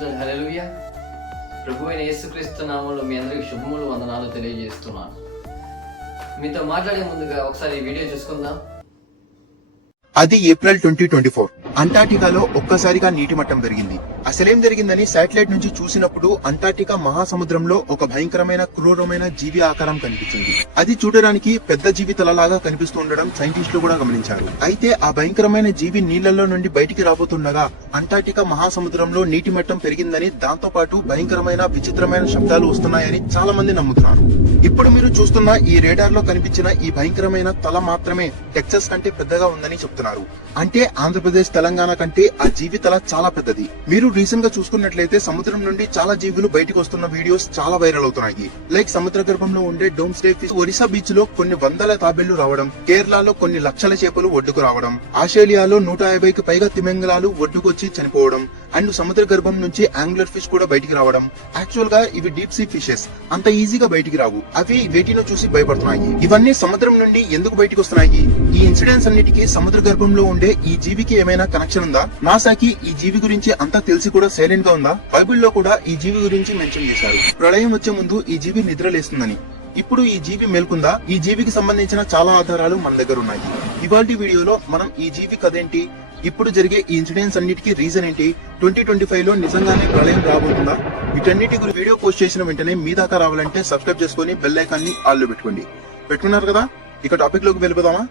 Lord, హల్లెలూయా. ప్రభువైన యేసుక్రీస్తు నామములో మీ అందరికీ శుభములు, వందనాలు తెలియజేస్తున్నాను. మీతో మాట్లాడే ముందుగా ఒకసారి ఈ వీడియో చూసుకుందాం. అది ఏప్రిల్ 2024. అంటార్టికాలో ఒక్కసారిగా నీటి మట్టం పెరిగింది. అసలేం జరిగిందని శాటిలైట్ నుంచి చూసినప్పుడు అంటార్టికా మహాసముద్రంలో ఒక భయంకరమైన క్రూరమైన జీవి ఆకారం కనిపించింది. అది చూడడానికి పెద్ద జీవి తలలాగా కనిపిస్తూ ఉండడం సైంటిస్టులు కూడా గమనించారు. అయితే ఆ భయంకరమైన జీవి నీళ్లలో నుండి బయటికి రాబోతుండగా అంటార్టికా మహాసముద్రంలో నీటి మట్టం పెరిగిందని, దాంతో పాటు భయంకరమైన విచిత్రమైన శబ్దాలు వస్తున్నాయని చాలా మంది నమ్ముతున్నారు. ఇప్పుడు మీరు చూస్తున్న ఈ రేడార్ లో కనిపించిన ఈ భయంకరమైన తల మాత్రమే టెక్సస్ కంటే పెద్దగా ఉందని చెప్తున్నారు. అంటే ఆంధ్రప్రదేశ్, తెలంగాణ కంటే ఆ జీవి తల చాలా పెద్దది. మీరు రీసెంట్ గా చూసుకున్నట్లయితే సముద్రం నుండి చాలా జీవులు బయటకు వస్తున్న వీడియోస్ చాలా వైరల్ అవుతున్నాయి. లైక్ సముద్ర గర్భంలో ఉండే డోమ్స్డే ఫిష్, ఒరిస్సా బీచ్ లో కొన్ని వందల తాబేళ్లు రావడం, కేరళలో కొన్ని లక్షల చేపలు ఒడ్డుకు రావడం, ఆస్ట్రేలియాలో 150కి పైగా తిమింగలాలు ఒడ్డుకొచ్చి చనిపోవడం, అండ్ సముద్ర గర్భం నుంచి యాంగ్లర్ ఫిష్ కూడా బయటికి రావడం. యాక్చువల్ గా ఇవి డీప్ సీ ఫిషెస్, అంత ఈజీగా బయటికి రావు. అవి వేటిలో చూసి భయపడుతున్నాయి. ఇవన్నీ సముద్రం నుండి ఎందుకు బయటికి వస్తున్నాయి? ఈ ఇన్సిడెంట్స్ అన్నిటికీ సముద్ర గర్భంలో ఉండే ఈ జీవికి ఏమైనా కనెక్షన్ ఉందా? నాసాకి ఈ జీవి గురించి అంతా తెలిసి కూడా సైలెంట్ గా ఉందా? బైబిల్లో కూడా ఈ జీవి గురించి మెన్షన్ చేశారు. ప్రళయం వచ్చే ముందు ఈ జీవి నిద్రలేస్తుందని. ఇప్పుడు ఈ జీవి మేల్కుందా? ఈ జీవికి సంబంధించిన చాలా ఆధారాలు మన దగ్గర ఉన్నాయి. ఇవాల్టి వీడియోలో మనం ఈ జీవి కథేంటి, ఇప్పుడు జరిగే ఈ ఇన్సిడెంట్స్ అన్నిటికీ రీజన్ ఏంటి, 2025 లో నిజంగానే ప్రళయం రాబోతుందా, వీటన్నిటి గురించి వీడియో పోస్ట్ చేసిన వెంటనే మీ దాకా రావాలంటే సబ్స్క్రైబ్ చేసుకుని బెల్ ఐకాన్ ని ఆల్ లో పెట్టుకున్నారు కదా. ఇక టాపిక్ లోకి వెళ్ళిపోదామా?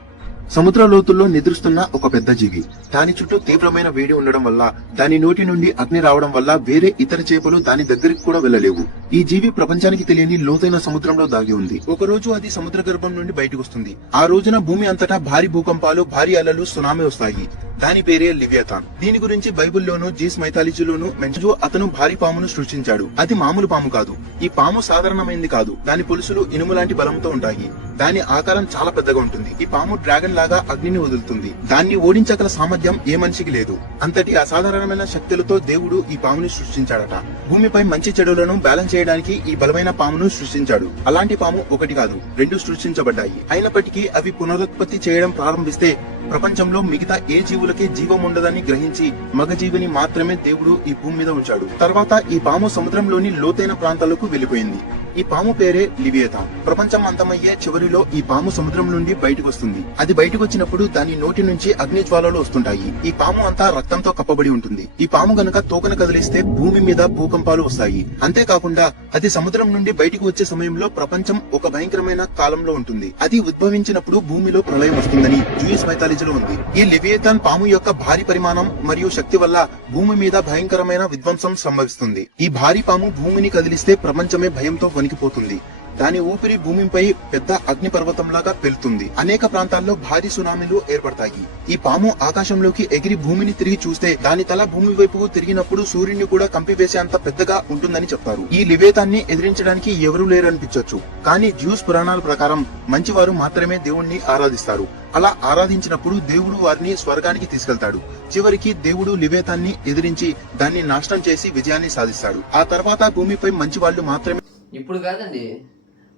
సముద్ర లోతుల్లో నిద్రిస్తున్న ఒక పెద్ద జీవి. దాని చుట్టూ తీవ్రమైన వేడి ఉండడం వల్ల, దాని నోటి నుండి అగ్ని రావడం వల్ల వేరే ఇతర చేపలు దాని దగ్గరికి కూడా వెళ్లలేవు. ఈ జీవి ప్రపంచానికి తెలియని లోతైన సముద్రంలో దాగి ఉంది. ఒక రోజు అది సముద్ర గర్భం నుండి బయటకు వస్తుంది. ఆ రోజున భూమి అంతటా భారీ భూకంపాలు, భారీ అలలు, సునామీ వస్తాయి. దాని పేరే లివియథాన్. దీని గురించి బైబిల్లోను, జీస్ మైథాలజీలోను మెన్షన్. అతను భారీ పామును సృష్టించాడు. అది మామూలు పాము కాదు. ఈ పాము సాధారణమైంది కాదు. దాని పులుసులు ఇనుము లాంటి బలంతో ఉంటాయి. దాని ఆకారం చాలా పెద్దగా ఉంటుంది. ఈ పాము డ్రాగన్ లాగా అగ్నిని వదులుతుంది. దాన్ని ఓడించగల సామర్థ్యం ఏ మనిషికి లేదు. అంతటి అసాధారణమైన శక్తులతో దేవుడు ఈ పాముని సృష్టించాడట. భూమిపై మంచి చెడులను బ్యాలెన్స్ చేయడానికి ఈ బలమైన పామును సృష్టించాడు. అలాంటి పాము ఒకటి కాదు, 2 సృష్టించబడ్డాయి. అయినప్పటికీ అవి పునరుత్పత్తి చేయడం ప్రారంభిస్తే ప్రపంచంలో మిగతా ఏ జీవులకి జీవం ఉండదని గ్రహించి మగజీవిని మాత్రమే దేవుడు ఈ భూమి మీద ఉంచాడు. తర్వాత ఈ పాము సముద్రంలోని లోతైన ప్రాంతాలకు వెళ్లిపోయింది. ఈ పాము పేరే లివియథాన్. ప్రపంచం అంతమయ్యే చివరిలో ఈ పాము సముద్రం నుండి బయటకు వస్తుంది. అది బయటకు వచ్చినప్పుడు దాని నోటి నుంచి అగ్ని జ్వాలలు వస్తుంటాయి. ఈ పాము అంతా రక్తంతో కప్పబడి ఉంటుంది. ఈ పాము గనక తోకను కదిలిస్తే భూమి మీద భూకంపాలు వస్తాయి. అంతేకాకుండా అది సముద్రం నుండి బయటకు వచ్చే సమయంలో ప్రపంచం ఒక భయంకరమైన కాలంలో ఉంటుంది. అది ఉద్భవించినప్పుడు భూమిలో ప్రళయం వస్తుందని జూయిస్ మైథాలజీలో ఉంది. ఈ లివియథాన్ పాము యొక్క భారీ పరిమాణం మరియు శక్తి వల్ల భూమి మీద భయంకరమైన విధ్వంసం సంభవిస్తుంది. ఈ భారీ పాము భూమిని కదిలిస్తే ప్రపంచమే భయంతో వణికిపోతుంది. దాని ఊపిరి భూమిపై పెద్ద అగ్ని పర్వతంలాగా పెళ్తుంది. అనేక ప్రాంతాల్లో భారీ సునామీలు ఏర్పడతాయి. ఈ పాము ఆకాశంలోకి ఎగిరి భూమిని తిరిగి చూస్తే దాని తల భూమి వైపుకు తిరిగినప్పుడు సూర్యుని కూడా కంపివేసేంత పెద్దగా ఉంటుందని చెప్తారు. ఈ లివేతాన్ని ఎదిరించడానికి ఎవరూ లేరనిపించొచ్చు, కానీ జ్యూస్ పురాణాల ప్రకారం మంచివారు మాత్రమే దేవుణ్ణి ఆరాధిస్తారు. అలా ఆరాధించినప్పుడు దేవుడు వారిని స్వర్గానికి తీసుకెళ్తాడు. చివరికి దేవుడు లివేతాన్ని ఎదిరించి దాన్ని నాశనం చేసి విజయాన్ని సాధిస్తాడు. ఆ తర్వాత భూమిపై మంచి వాళ్ళు మాత్రమే. ఇప్పుడు కాదండి,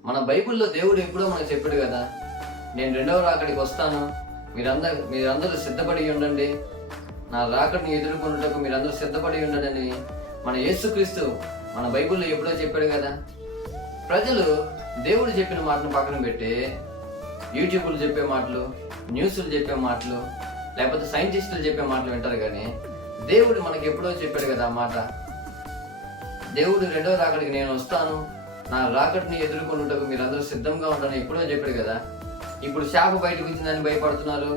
మన బైబిల్లో దేవుడు ఎప్పుడో మనకు చెప్పాడు కదా, నేను 2వ రాకడికి వస్తాను, మీరందరూ సిద్ధపడి ఉండండి, నా రాకడిని ఎదుర్కొన్నటకు మీరందరూ సిద్ధపడి ఉండండి. మన యేసుక్రీస్తు మన బైబిల్లో ఎప్పుడో చెప్పాడు కదా. ప్రజలు దేవుడు చెప్పిన మాటను పక్కన పెట్టి యూట్యూబ్లు చెప్పే మాటలు, న్యూస్లు చెప్పే మాటలు, లేకపోతే సైంటిస్టులు చెప్పే మాటలు వింటారు. కానీ దేవుడు మనకి ఎప్పుడో చెప్పాడు కదా ఆ మాట. దేవుడు 2వ రాకడికి నేను వస్తాను, నా రాకడిని ఎదుర్కొన్నటకు మీరందరూ సిద్ధంగా ఉండాలని ఎప్పుడో చెప్పాడు కదా. ఇప్పుడు శాప బయటకు వచ్చిందని భయపడుతున్నారు,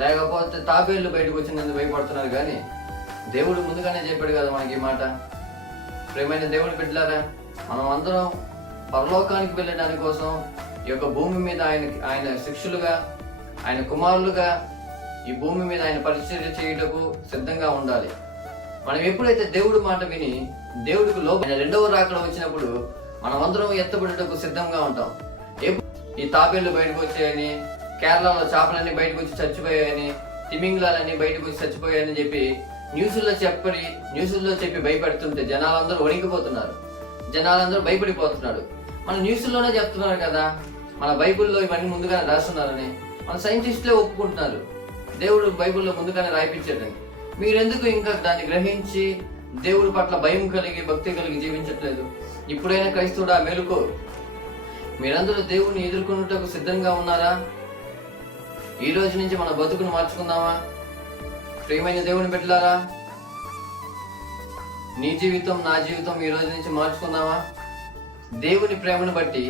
లేకపోతే తాబేళ్లు బయటకు వచ్చిందని భయపడుతున్నారు. కానీ దేవుడు ముందుగానే చెప్పాడు కదా మనకి ఈ మాట. ప్రేమైన దేవుడు బిడ్డలారా, మనం అందరం పరలోకానికి వెళ్ళడానికి కోసం ఈ యొక్క భూమి మీద ఆయన శిష్యులుగా, ఆయన కుమారులుగా ఈ భూమి మీద ఆయన పరిచర్య చేయుటకు సిద్ధంగా ఉండాలి. మనం ఎప్పుడైతే దేవుడు మాట విని దేవుడికి లోబడి 2వ రాకడ వచ్చినప్పుడు మనం అందరం ఎత్తబడుటకు సిద్ధంగా ఉంటాం. ఈ తాబేళ్లు బయటకు వచ్చాయని, కేరళలో చేపలన్నీ బయటకు వచ్చి చచ్చిపోయాయని, తిమింగలాలన్నీ బయటకు వచ్చి చచ్చిపోయాయని చెప్పి న్యూస్లో చెప్పి భయపెడుతుంటే జనాలందరూ వణికిపోతున్నారు, జనాలందరూ భయపడిపోతున్నారు. మన న్యూస్లోనే చెప్తున్నారు కదా, మన బైబిల్లో ఇవన్నీ ముందుగానే రాస్తున్నారని. మన సైంటిస్టులే ఒప్పుకుంటున్నారు దేవుడు బైబిల్లో ముందుగానే రాయిపించాడని. మీరెందుకు ఇంకా దాన్ని గ్రహించి దేవుడి పట్ల భయం కలిగి భక్తి కలిగి జీవించట్లేదు. ఇప్పుడైనా క్రైస్తవుడా మేలుకో. మీరందరూ దేవుడిని ఎదుర్కొనుటకు సిద్ధంగా ఉన్నారా? ఈ రోజు నుంచి మన బతుకును మార్చుకుందామా? ప్రియమైన దేవుని బిడ్డలారా, నీ జీవితం నా జీవితం ఈ రోజు నుంచి మార్చుకుందామా? దేవుని ప్రేమను బట్టి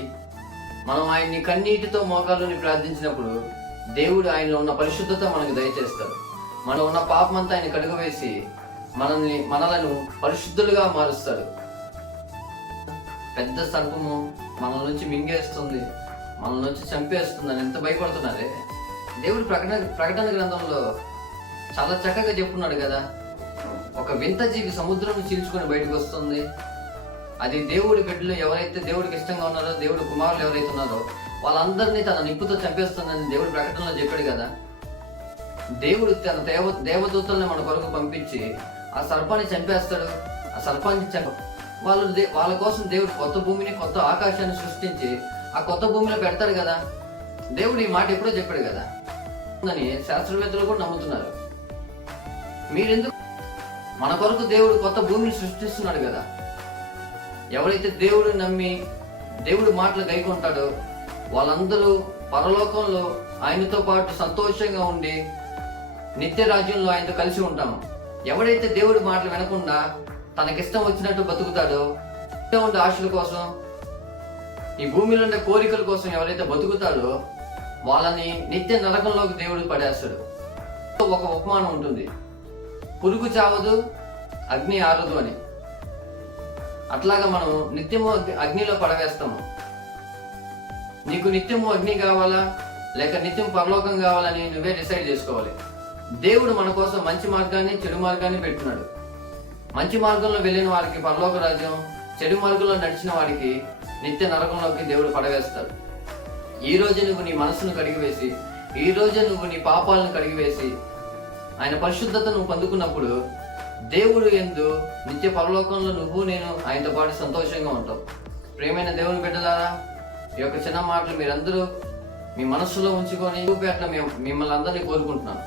మనం ఆయన్ని కన్నీటితో మోకాళ్ళని ప్రార్థించినప్పుడు దేవుడు ఆయనలో ఉన్న పరిశుద్ధత మనకు దయచేస్తాడు. మనలో ఉన్న పాపమంతా ఆయన కడుగవేసి మనలను పరిశుద్ధులుగా మారుస్తాడు. పెద్ద సర్పము మన నుంచి మింగేస్తుంది, మన నుంచి చంపేస్తుంది అని ఎంత భయపడుతున్నారే. దేవుడు ప్రకటన గ్రంథంలో చాలా చక్కగా చెప్పున్నాడు కదా, ఒక వింత జీవి సముద్రం చీల్చుకొని బయటకు వస్తుంది. అది దేవుడి బిడ్డలు ఎవరైతే దేవుడికి ఇష్టంగా ఉన్నారో, దేవుడి కుమారులు ఎవరైతే ఉన్నారో వాళ్ళందరినీ తన నిప్పుతో చంపేస్తుందని దేవుడు ప్రకటనలో చెప్పాడు కదా. దేవుడు తన దేవదూతల్ని మన కొరకు పంపించి ఆ సర్పాన్ని చంపేస్తాడు. ఆ సర్పాన్ని వాళ్ళ కోసం దేవుడు కొత్త భూమిని, కొత్త ఆకాశాన్ని సృష్టించి ఆ కొత్త భూమిలో పెడతాడు కదా. దేవుడు ఈ మాట ఎప్పుడో చెప్పాడు కదా అని శాస్త్రవేత్తలు కూడా నమ్ముతున్నారు. మీరెందుకు? మన కొరకు దేవుడు కొత్త భూమిని సృష్టిస్తున్నాడు కదా. ఎవరైతే దేవుడు నమ్మి దేవుడు మాటలు గైకొంటాడో వాళ్ళందరూ పరలోకంలో ఆయనతో పాటు సంతోషంగా ఉండి నిత్య రాజ్యంలో ఆయనతో కలిసి ఉంటాము. ఎవడైతే దేవుడి మాటలు వినకుండా తనకిష్టం వచ్చినట్టు బతుకుతాడో, ఉండే ఆశల కోసం, ఈ భూమిలో ఉండే కోరికల కోసం ఎవరైతే బతుకుతాడో వాళ్ళని నిత్య నరకంలోకి దేవుడు పడేస్తాడు. ఒక ఉపమానం ఉంటుంది, పురుగు చావదు అగ్ని ఆరదు అని. అట్లాగా మనం నిత్యము అగ్నిలో పడవేస్తాము. నీకు నిత్యము అగ్ని కావాలా లేక నిత్యం పరలోకం కావాలని నువ్వే డిసైడ్ చేసుకోవాలి. దేవుడు మన కోసం మంచి మార్గాన్ని చెడు మార్గాన్ని పెట్టున్నాడు. మంచి మార్గంలో వెళ్ళిన వారికి పరలోక రాజ్యం, చెడు మార్గంలో నడిచిన వాడికి నిత్య నరకంలోకి దేవుడు పడవేస్తాడు. ఈ రోజు నువ్వు నీ మనసును కడిగివేసి, ఈ రోజు నువ్వు నీ పాపాలను కడిగివేసి ఆయన పరిశుద్ధతను పొందుకున్నప్పుడు దేవుడు యందు నిత్య పరలోకంలో నువ్వు నేను ఆయనతో పాటు సంతోషంగా ఉంటావు. ప్రియమైన దేవుని బిడ్డలారా, ఈ యొక్క చిన్న మాటలు మీరందరూ మీ మనస్సులో ఉంచుకొని చూపేట్ల మిమ్మల్ని అందరినీ కోరుకుంటున్నాను.